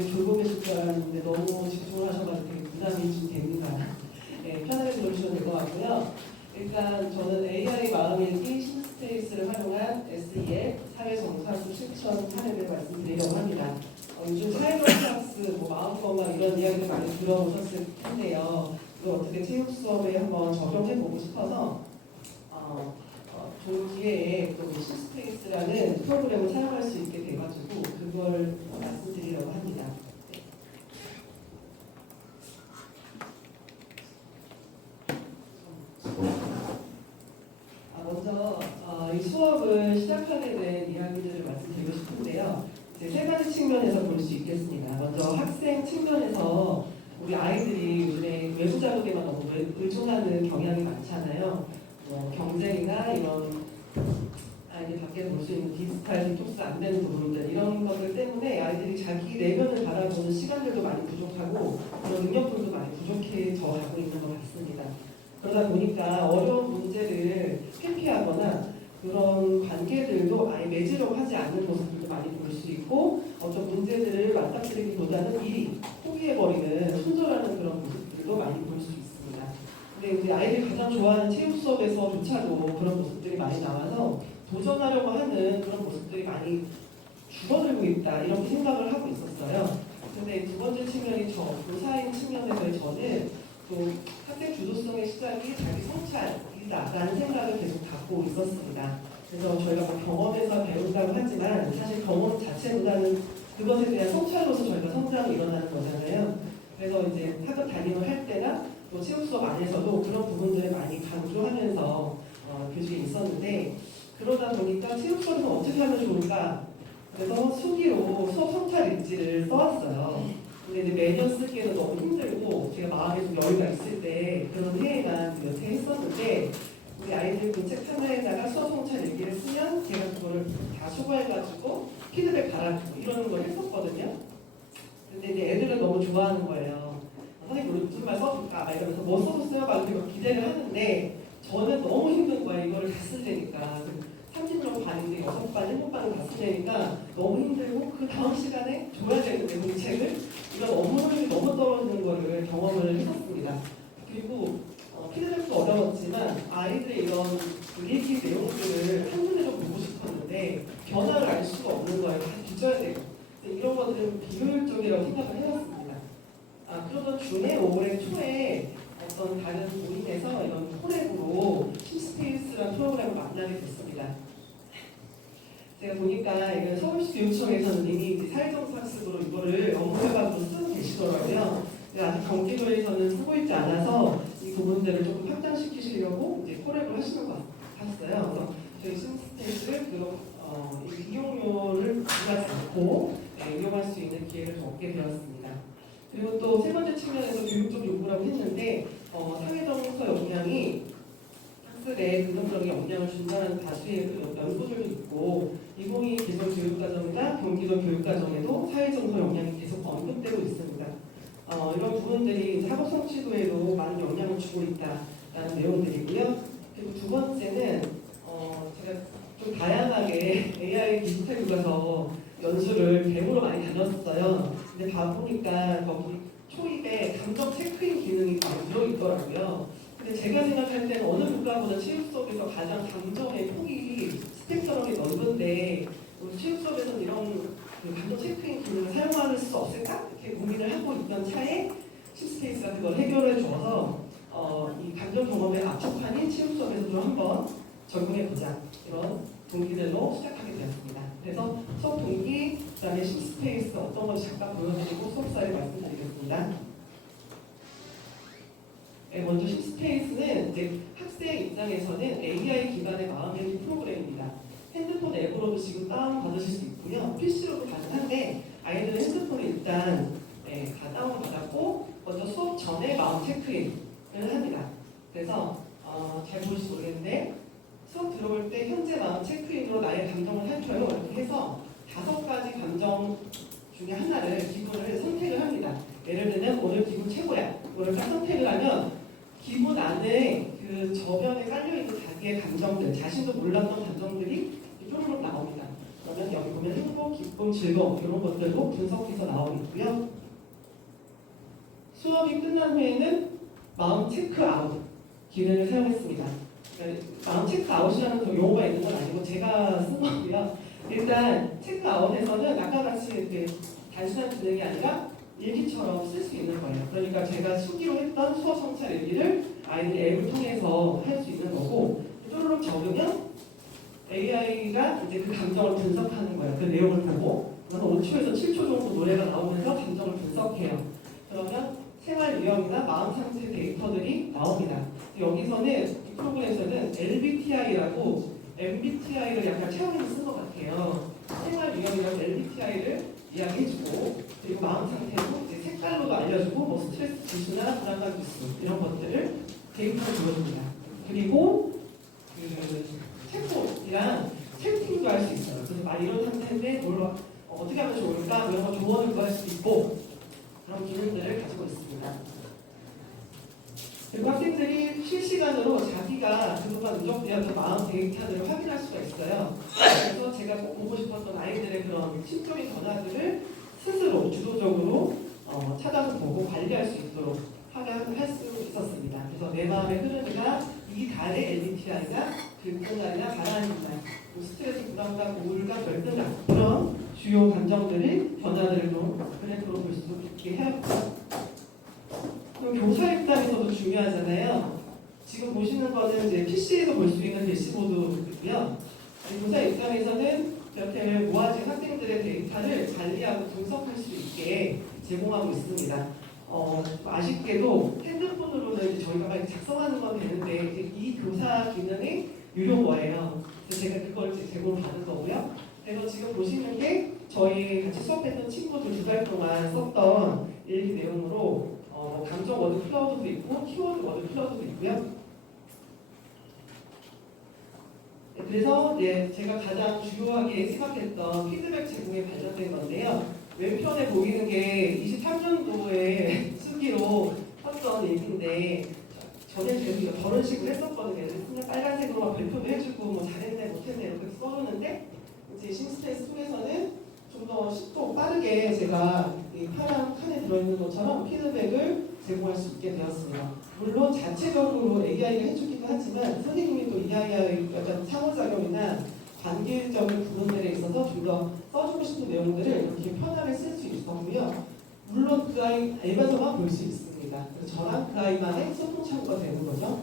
다들 졸고 계실 줄 알았는데 너무 집중을 하셔가지고 되게 부담이 좀 됩니다. 네, 편하게 들어주시면 될 것 같고요. 일단 저는 AI 마음읽기 심스페이스를 활용한 SEL 사회정사수 실천 사례를 말씀드리려고 합니다. 요즘 사회정사학습, 마음건강 이런 이야기를 많이 들어보셨을 텐데요. 이걸 어떻게 체육 수업에 한번 적용해보고 싶어서 좋은 기회에 또 심스페이스라는 프로그램을 사용할 수 있게 돼가지고 그걸 말씀드리려고 합니다. 먼저 이 수업을 시작하게 된 이야기들을 말씀드리고 싶은데요. 이제 세 가지 측면에서 볼 수 있겠습니다. 먼저 학생 측면에서 우리 아이들이 요즘에 외부 자극에만 너무 의존하는 경향이 많잖아요. 경쟁이나 이런 아이들 밖에 볼 수 있는 디지털 디톡스 안 되는 부분들 이런 것들 때문에 아이들이 자기 내면을 바라보는 시간들도 많이 부족하고 그런 능력들도 많이 부족해져 가고 있는 것 같습니다. 그러다 보니까 어려운 문제를 회피하거나 그런 관계들도 아예 맺으려고 하지 않는 모습들도 많이 볼 수 있고 어떤 문제들을 맞닥뜨리기보다는 미리 포기해버리는 손절하는 그런 모습들도 많이 볼 수 있습니다. 근데 우리 아이들이 가장 좋아하는 체육 수업에서조차도 그런 모습들이 많이 나와서 도전하려고 하는 그런 모습들이 많이 줄어들고 있다 이렇게 생각을 하고 있었어요. 근데 두 번째 측면이 교사인 측면에서의 저는 또 학생 주도성의 시작이 자기 성찰이다라는 생각을 계속 갖고 있었습니다. 그래서 저희가 경험에서 배운다고 하지만 사실 경험 자체보다는 그것에 대한 성찰로서 저희가 성장이 일어나는 거잖아요. 그래서 이제 학급 담임을 할 때나 또 체육 수업 안에서도 그런 부분들을 많이 강조하면서 교직에 있었는데 그러다 보니까 체육 수업은 어떻게 하면 좋을까? 그래서 수기로 수업 성찰 일지를 써왔어요. 근데 이제 매년 쓰기에는 너무 힘들고 제가 마음에 좀 여유가 있을 때 그런 회의만 몇 회 했었는데 우리 아이들 그 책 하나에다가 수업 성찰 일기를 쓰면 제가 그거를 다 수거해가지고 피드백 달아주고 이러는 걸 했었거든요. 근데 이제 애들은 너무 좋아하는 거예요. 선생님 우리 무슨 말 써줄까? 막 이러면서 뭐 써줬어요? 막 이렇게 기대를 하는데 저는 너무 힘든 거예요. 이거를 다 쓰려니까. 30명 반인데 6반, 7반을 다 쓰려니까 너무 힘들고 그 다음 시간에 줘야 되는데 그 책을 이런 업무를 너무 떨어지는 거를 경험을 했었습니다. 그리고 피드백도 어려웠지만 아이들의 이런 얘기 내용들을 한눈에 좀 보고 싶었는데 변화를 알 수가 없는 거예요. 다 뒤져야 되고 이런 것들은 비효율적이라고 생각을 해왔습니다. 그러던 중에 올해 초에 어떤 다른 모임에서 이런 콜앱으로 심스페이스라는 프로그램을 만나게 됐습니다. 제가 보니까 이건 서울시 교육청에서는 이미 사회정사학습으로 이거를 업무협약으로 쓰고 계시더라고요. 아직 경기도에서는 쓰고 있지 않아서 이 부분들을 조금 확장시키시려고 이제 콜앱을 하시는 것 같았어요. 그래서 저희 심스페이스를 이용료를 부과하지 않고 이용할 수 있는 기회를 좀 얻게 되었습니다. 그리고 또 세 번째 측면에서 교육적 요구라고 했는데 사회정서 역량이 학습에 긍정적인 영향을 준다는 다수의 연구들도 있고 2022 개성교육과정이나 경기도 교육과정에도 사회정서 역량이 계속 언급되고 있습니다. 이런 부분들이 학업 성취도에도 많은 영향을 주고 있다라는 내용들이고요. 그리고 두 번째는 제가 좀 다양하게 AI 디지털 교과서 연수를 배우러 많이 다녔어요. 근데 봐보니까 거기 초입에 감정 체크인 기능이 많이 들어있더라고요. 근데 제가 생각할 때는 어느 국가보다 체육 수업에서 가장 감정의 폭이 스펙트럼이 넓은데 체육 수업에서는 이런 감정 체크인 기능을 사용할 수 없을까? 이렇게 고민을 하고 있던 차에 심스페이스가 그걸 해결해 줘서 이 감정 경험의 압축판인 체육 수업에서도 한번 적용해보자 이런 동기들로 시작하게 되었습니다. 그래서 수업 동기, 그 다음에 심스페이스 어떤 것이 잠깐 보여드리고 수업사를 말씀드리겠습니다. 먼저 심스페이스는 이제 학생 입장에서는 AI 기반의 마음읽기 프로그램입니다. 핸드폰 앱으로도 지금 다운받으실 수 있고요. PC로도 가능한데 아이들은 핸드폰을 일단 다 다운받았고 먼저 수업 전에 마음 체크인을 합니다. 그래서 잘 보일지 모르겠는데 수업 들어올 때 현재 마음 체크인으로 나의 감정을 살펴요. 이렇게 해서 5가지 감정 중에 하나를 기분을 선택을 합니다. 예를 들면 오늘 기분 최고야. 이걸 딱 선택을 하면 기분 안에 그 저변에 깔려있는 자기의 감정들, 자신도 몰랐던 감정들이 뾰로록 나옵니다. 그러면 여기 보면 행복, 기쁨, 즐거움 이런 것들도 분석해서 나오고 있고요. 수업이 끝난 후에는 마음 체크아웃 기능을 사용했습니다. 그러니까 마음 체크아웃이라는 용어가 있는 건 아니고 제가 쓴 거고요. 일단 체크아웃에서는 아까 같이 이렇게 단순한 기능이 아니라 일기처럼 쓸 수 있는 거예요. 그러니까 제가 수기로 했던 수업 성찰 일기를 아이들 앱을 통해서 할 수 있는 거고 쪼르륵 적으면 AI가 이제 그 감정을 분석하는 거예요. 그 내용을 보고 그래서 5초에서 7초 정도 노래가 나오면서 감정을 분석해요. 그러면 생활 유형이나 마음 상태 데이터들이 나옵니다. 여기서는 이 프로그램에서는 LBTI라고 MBTI를 약간 채용해서 쓴 것 같아요. 생활 유형이랑 LBTI를 이야기해주고 그리고 마음 상태도 이제 색깔로도 알려주고 뭐 스트레스 지수나 불안감 지수 이런 것들을 데이터를 보여줍니다. 그리고 그 챗봇이랑 채팅도 할 수 있어요. 그래서 막 이런 상태인데 뭘 어떻게 하면 좋을까 이런 거 조언을 구할 수도 있고 그런 기능들을 가지고 있습니다. 그리고 학생들이 실시간으로 자기가 그동안 누적되었던 마음 데이터들을 확인할 수가 있어요. 그래서 제가 꼭 보고 싶었던 아이들의 그런 심적인 변화들을 스스로 주도적으로 찾아서 보고 관리할 수 있도록 할 수 있었습니다. 그래서 내 마음의 흐름이나 이 달의 MBTI가 글픈 날이나 가라앉은 날, 스트레스, 부담감, 우울감, 열등감 그런 주요 감정들의 변화들을 좀 그래프로 볼 수 있게 해왔고요. 그리고 교사 입장에서도 중요하잖아요. 지금 보시는 거는 이제 PC에서 볼 수 있는 대시보드고요. 교사 입장에서는 이렇게 모아진 학생들의 데이터를 관리하고 분석할 수 있게 제공하고 있습니다. 아쉽게도 핸드폰으로는 이제 저희가 막 작성하는 건 되는데 이제 이 교사 기능이 유료화예요. 그래서 제가 그걸 이제 제공받은 거고요. 그래서 지금 보시는 게 저희 같이 수업했던 친구들 2달 동안 썼던 일기 내용으로 감정 워드 클라우드도 있고 키워드 워드 클라우드도 있고요. 그래서 제가 가장 주요하게 생각했던 피드백 제공에 관련된 건데요. 왼편에 보이는 게 23년도에 수기로 썼던 얘기인데 저는 계속 저런 식으로 했었거든요. 그냥 빨간색으로 발표도 해주고 뭐 잘했네 못했네 이렇게 써주는데 이제 심스테이스 통해서는 좀 더 쉽고 빠르게 제가 이 파란 칸에 들어있는 것처럼 피드백을 제공할 수 있게 되었습니다. 물론 자체적으로 AI가 해주기도 하지만 선생님이 또 이 아이의 약간 상호작용이나 관계적인 부분들에 있어서 좀 더 써주고 싶은 내용들을 이렇게 편하게 쓸 수 있었고요. 물론 그 아이 앱에서만 볼 수 있습니다. 그래서 저랑 그 아이만의 소통 창구가 되는 거죠.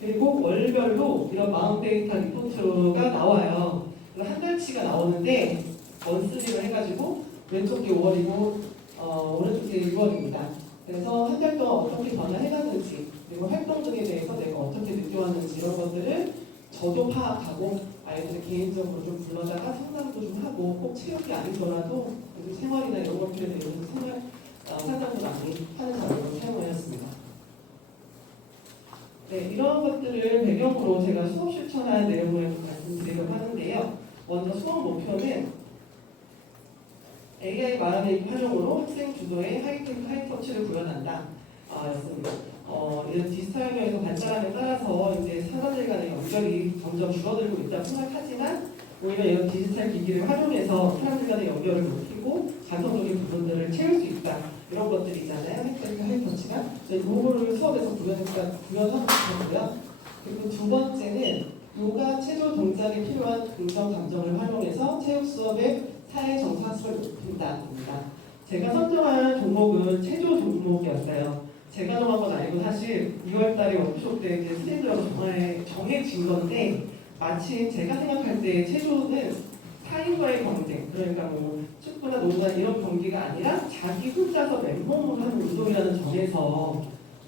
그리고 월별로 이런 마음 데이터 리포트가 나와요. 한 달치가 나오는데 원스리로 해가지고 왼쪽 게 5월이고 오른쪽 게 6월입니다. 그래서 한 달 동안 어떻게 변화해갔는지 그리고 활동 등에 대해서 내가 어떻게 느껴왔는지 이런 것들을 저도 파악하고 아이들 개인적으로 좀 불러다가 상담도 좀 하고 꼭 체육이 아니더라도 생활이나 이런 것들에 대해서 상담도 많이 하는 자료로 사용하였습니다. 네, 이런 것들을 배경으로 제가 수업 실천한 내용을 말씀드리려고 하는데요. 먼저 수업 목표는 AI 마음의 활용으로 학생 주도의 하이테크 하이터치를 구현한다 였습니다. 이런 디지털화에서 발달함에 따라서 이제 사람들 간의 연결이 점점 줄어들고 있다고 생각하지만 오히려 이런 디지털 기기를 활용해서 사람들 간의 연결을 높이고 감성적인 부분들을 채울 수 있다. 이런 것들이잖아요. 하이테크 하이터치가. 이거를 수업에서 구현하고 싶었고요. 그리고 두 번째는 요가 체조 동작에 필요한 긍정 감정을 활용해서 체육 수업의 사회 정서학습을 높인다입니다. 제가 선정한 종목은 체조 종목이었어요. 제가 정한 건 아니고 사실 2월달에 워크숍 때 이제 선생님들하고 정해진 건데 마침 제가 생각할 때 체조는 타인과의 경쟁, 그러니까 뭐 축구나 농구나 이런 경기가 아니라 자기 혼자서 맨몸으로 하는 운동이라는 점에서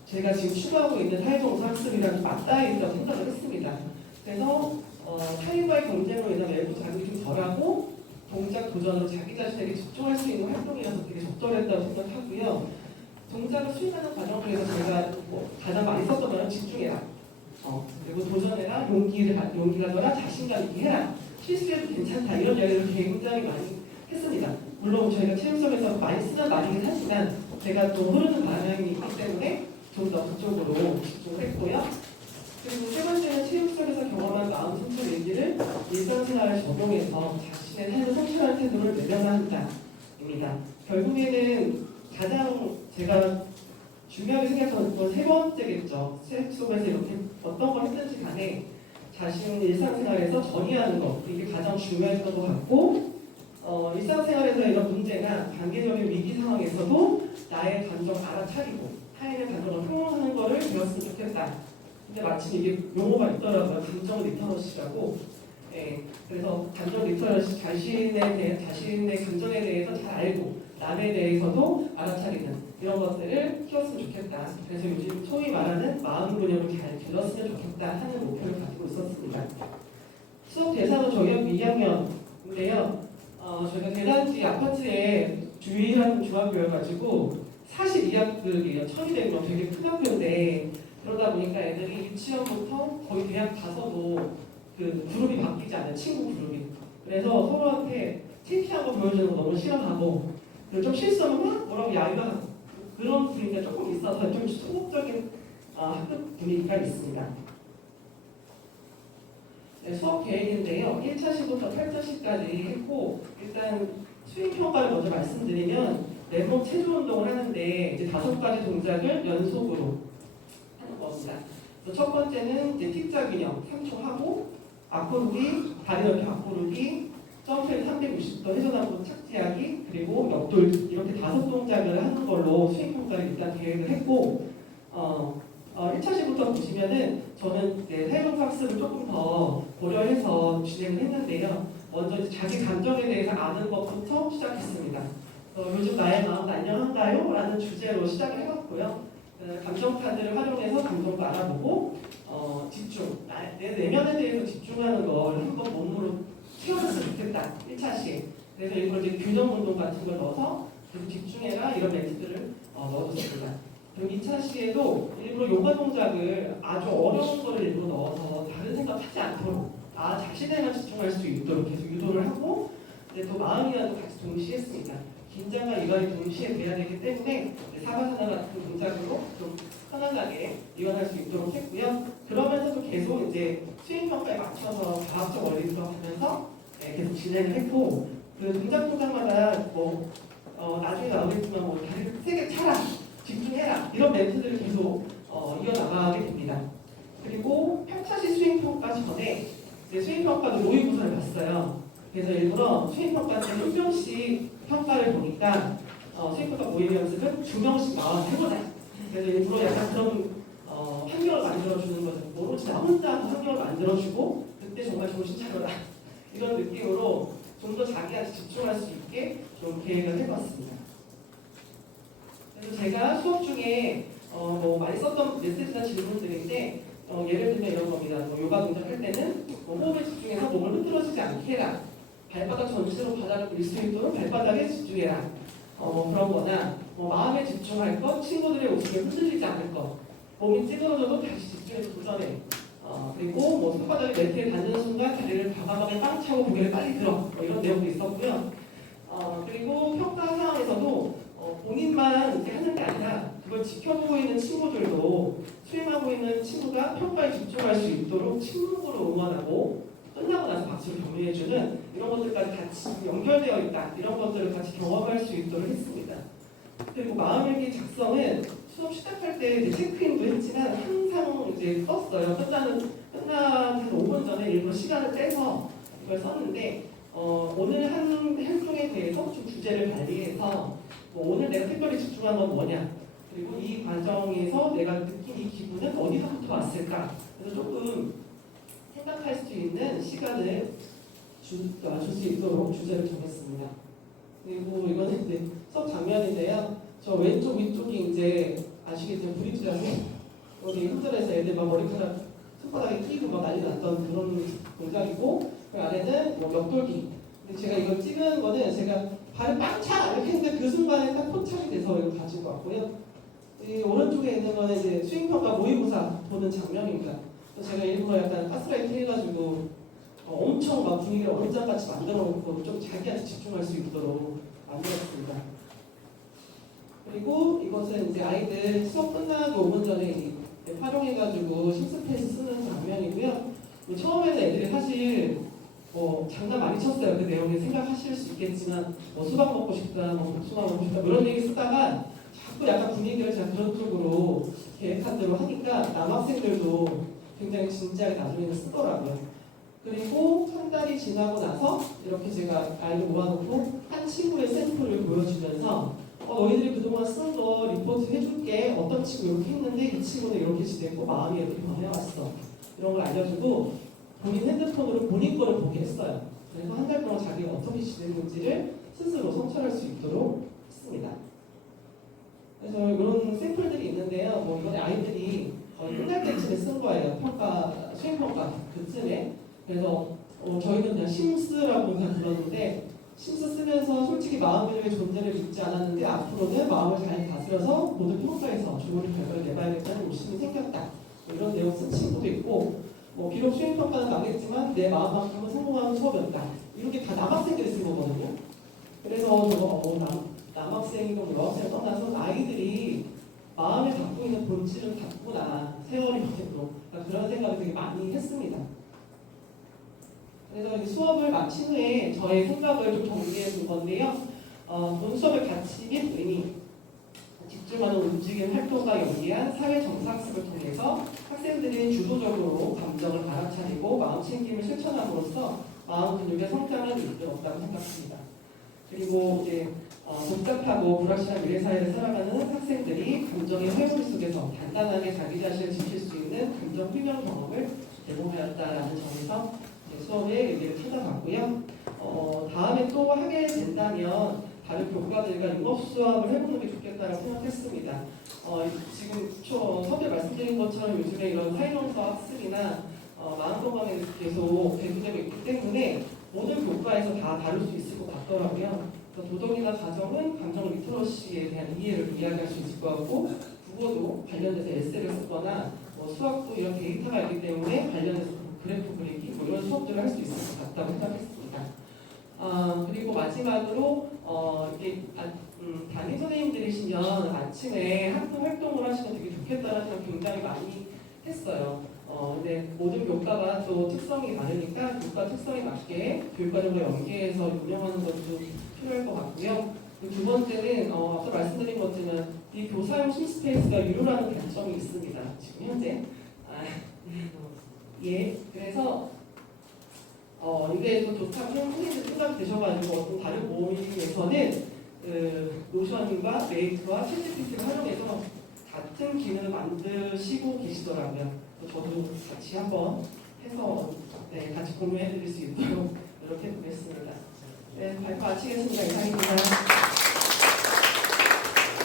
제가 지금 추구하고 있는 사회정서 학습이랑 맞닿아 있다고 생각을 했습니다. 그래서 타인과의 경쟁으로 인한 외부 자극이 좀 덜하고 동작 도전으로 자기 자신에게 집중할 수 있는 활동이라서 되게 적절했다고 생각하고요. 동작을 수행하는 과정에서 제가 가장 많이 썼던 거는 집중해라. 그리고 도전해라. 용기가 더라. 자신감 있게 해라. 실수해도 괜찮다. 이런 이야기를 굉장히 많이 했습니다. 물론 저희가 체육 수업에서 많이 쓰는 말이긴 하지만 제가 또 흐르는 방향이 있기 때문에 좀 더 그쪽으로 집중을 했고요. 그리고 세 번째는 체육 속에서 경험한 마음 성찰 얘기를 일상생활에 적용해서 자신의 삶을 성찰하는 태도를 내려한다입니다. 결국에는 가장 제가 중요하게 생각하는 건 세 번째겠죠. 체육 속에서 이렇게 어떤 걸 했든지 간에 자신 일상생활에서 전이하는 것, 이게 가장 중요했던 것 같고, 일상생활에서 이런 문제나 단계적인 위기 상황에서도 나의 감정 알아차리고 타인의 감정을 표현하는 것을 배웠으면 좋겠다. 근데 마침 이게 용어가 있더라고요. 감정 리터러시라고. 그래서 감정 리터러시, 자신의 감정에 대해서 잘 알고 남에 대해서도 알아차리는 이런 것들을 키웠으면 좋겠다. 그래서 요즘 소위 말하는 마음 근육을 잘 길렀으면 좋겠다 하는 목표를 가지고 있었습니다. 수업 대상은 저희 학교 2학년인데요. 저희가 대단지 아파트에 주의한 중학교여가지고 42학급이에요. 1200명 되게 큰 학교인데 그러다 보니까 애들이 유치원부터 거의 대학 가서도 그 그룹이 바뀌지 않아요. 친구 그룹이. 그래서 서로한테 창피한 거 보여주는 거 너무 싫어하고 그리고 좀 실수하면 막 뭐라고 야유하고 그런 분위기가 조금 있어서 좀 소극적인 학급 분위기가 있습니다. 네, 수업 계획인데요. 1차시부터 8차시까지 했고 일단 수행평가를 먼저 말씀드리면 맨몸 체조 운동을 하는데 이제 5가지 동작을 연속으로 하는 겁니다. 그래서 첫 번째는 이제 T자 균형 3초 하고 앞구르기, 다리 넓히 앞구르기, 점프를 360도 회전하고 착지하기 그리고 옆돌 이렇게 5동작을 하는 걸로 수행평가를 일단 계획을 했고 1차시부터 보시면은 저는 사회적 학습을 조금 더 고려해서 진행을 했는데요. 먼저 이제 자기 감정에 대해서 아는 것부터 시작했습니다. 요즘 나의 마음 안녕한가요? 라는 주제로 시작을 해봤고요. 감정 카드를 활용해서 감정도 알아보고 집중, 내 내면에 대해서 집중하는 걸 한번 몸으로 채워줬으면 좋겠다. 1차시. 그래서 일부러 이제 균형 운동 같은 걸 넣어서 계속 집중해라 이런 멘트들을 넣어줬습니다. 그리고 2차시에도 일부러 요가 동작을 아주 어려운 거를 일부러 넣어서 다른 생각 하지 않도록 자신에만 집중할 수 있도록 계속 유도를 하고 또 마음이랑도 같이 동시에 했습니다. 긴장과 이완이 동시에 돼야 되기 때문에 사바사나 같은 동작으로 좀 편안하게 이완할 수 있도록 했고요. 그러면서도 계속 이제 수행평가에 맞춰서 과학적 원리 들어가면서 계속 진행을 했고 그 동작마다 나중에 나오겠지만 다리를 세게 차라 집중해라 이런 멘트들을 계속 이어나가게 됩니다. 그리고 8차시 수행평가 전에 수행평가도 모의고사를 봤어요. 그래서 일부러 수행평가 때 한 명씩 평가를 보니까 수행평가 모의 연습은 2명씩 나와서 해보자. 그래서 일부러 약간 그런 환경을 만들어주는 거죠. 오로지 나 혼자 환경을 만들어주고 그때 정말 정신 차려라 이런 느낌으로 좀 더 자기한테 집중할 수 있게 좀 계획을 해봤습니다. 그래서 제가 수업 중에 많이 썼던 메시지나 질문들인데 예를 들면 이런 겁니다. 요가 동작 할 때는 호흡에 집중해서 몸을 흐트러지지 않게 해라. 발바닥 전체로 바닥을 밀 수 있도록 발바닥에 집중해라. 그런 거나 마음에 집중할 것, 친구들의 웃음에 흔들리지 않을 것, 몸이 찌그러져도 다시 집중해서 도전해. 그리고 손바닥이 매트에 닿는 순간 다리를 과감하게 빵 차고 고개를 빨리 들어. 이런 내용도 있었고요. 그리고 평가 상황에서도 본인만 이렇게 하는 게 아니라 그걸 지켜보고 있는 친구들도 수행하고 있는 친구가 평가에 집중할 수 있도록 침묵으로 응원하고 끝나고 나서 박수를 격려해주는 이런 것들까지 같이 연결되어 있다. 이런 것들을 같이 경험할 수 있도록 했습니다. 그리고 마음일기 작성은 수업 시작할 때 체크인도 했지만 항상 이제 썼어요. 끝나기 5분 전에 일부러 시간을 빼서 이걸 썼는데 오늘 한 활동에 대해서 좀 주제를 관리해서 오늘 내가 특별히 집중한 건 뭐냐 그리고 이 과정에서 내가 느낀 이 기분은 어디서부터 왔을까 그래서 조금 생각할 수 있는 시간을 줄 수 있도록 주제를 정했습니다. 그리고 이거는 이제 수업 장면인데요. 저 왼쪽 위쪽이 이제 아시겠지만 브릿지라고 여기 흔들어서 애들 막 머리카락 손바닥에 끼고 막 난리 났던 그런 동작이고 그 아래는 옆돌기. 근데 제가 이걸 찍은 거는 제가 발을 빵차 이렇게 했는데 그 순간에 딱 포착이 돼서 이걸 가지고 왔고요. 이 오른쪽에 있는 거는 이제 수행평가 모의고사 보는 장면입니다. 제가 일부러 약간 가스라이트 해가지고 엄청 막 분위기를 원장같이 만들어 놓고 좀 자기한테 집중할 수 있도록 만들었습니다. 그리고 이것은 이제 아이들 수업 끝나기 5분 전에 활용해가지고 심스페이스 쓰는 장면이고요. 처음에는 애들이 사실 장난 많이 쳤어요. 그 내용에 생각하실 수 있겠지만 수박 먹고 싶다, 복숭아 먹고 싶다 이런 얘기 쓰다가 자꾸 약간 분위기를 제가 그런 쪽으로 계획한 대로 하니까 남학생들도 굉장히 진지하게 나중에는 쓰더라고요. 그리고 한 달이 지나고 나서 이렇게 제가 아이를 모아놓고 한 친구의 샘플을 보여주면서 너희들이 그동안 쓴 거 리포트 해줄게. 어떤 친구 이렇게 했는데 이 친구는 이렇게 지냈고 마음이 이렇게 변해왔어. 이런 걸 알려주고 본인 핸드폰으로 본인 거를 보게 했어요. 그래서 한 달 동안 자기가 어떻게 지냈는지를 스스로 성찰할 수 있도록 했습니다. 그래서 이런 샘플들이 있는데요. 이번에 아이들이 끝날 때쯤에 쓴 거예요. 수행평가 그쯤에. 그래서 저희는 그냥 심스라고 그냥 불렀는데 심스 쓰면서 솔직히 마음의 존재를 믿지 않았는데 앞으로는 마음을 잘 다스려서 모든 평가에서 좋은 결과를 내봐야겠다는 욕심이 생겼다. 이런 내용 쓴 친구도 있고 비록 수행평가는 나겠지만 내 마음만큼은 성공하는 수업이었다. 이렇게 다 남학생들이 쓴 거거든요. 그래서 저거 남학생이고 여학생을 떠나서 아이들이 마음에 갖고 있는 본질은 같구나. 세월이 어제도 그런 생각을 되게 많이 했습니다. 그래서 이 수업을 마친 후에 저의 생각을 좀 정리해 본 건데요. 본 수업의 가치 및 의미, 집중하는 움직임 활동과 연계한 사회 정사학습을 통해서 학생들이 주도적으로 감정을 알아차리고 마음 챙김을 실천함으로써 마음 근육의 성장을 이끌었다고 생각합니다. 그리고 이제 복잡하고 불확실한 미래 사회를 살아가는 학생들이 감정의 회오리 속에서 단단하게 자기 자신을 지킬 수 있는 감정 휴명 경험을 제공하였다라는 점에서 수업의 의미를 찾아봤고요. 다음에 또 하게 된다면 다른 교과들과 융합 수업을 해보는 게 좋겠다라고 생각했습니다. 지금 서두에 말씀드린 것처럼 요즘에 이런 사회정서 학습이나 마음건강에 계속 배분되고 있기 때문에 모든 교과에서 다 다룰 수 있을 것 같더라고요. 도덕이나 가정은 감정 리터러시에 대한 이해를 이야기할 수 있을 것 같고 국어도 관련돼서 에세이를 쓰거나 수학도 이런 데이터가 있기 때문에 관련해서 그래프 그리기 이런 수업들을 할 수 있을 것 같다고 생각했습니다. 그리고 마지막으로 담임 선생님들이시면 아침에 학교 활동을 하시면 되게 좋겠다는 생각 굉장히 많이 했어요. 근데 모든 교과가 또 특성이 많으니까 교과 특성에 맞게 교육과정과 연계해서 운영하는 것도 필요할 것 같고요. 두 번째는 앞서 말씀드린 것처럼 이 교사용 심스페이스가 유료라는 단점이 있습니다. 지금 현재. 그래서 이게 더 좋다고 선생님들 생각이 되셔가지고 어떤 다른 모임에서는 노션과 메이트와 챗GPT를 활용해서 같은 기능을 만드시고 계시더라고요. 저도 같이 한번 해서 같이 공유해드릴 수 있도록 노력해 보겠습니다. 발표 마치겠습니다. 이상입니다.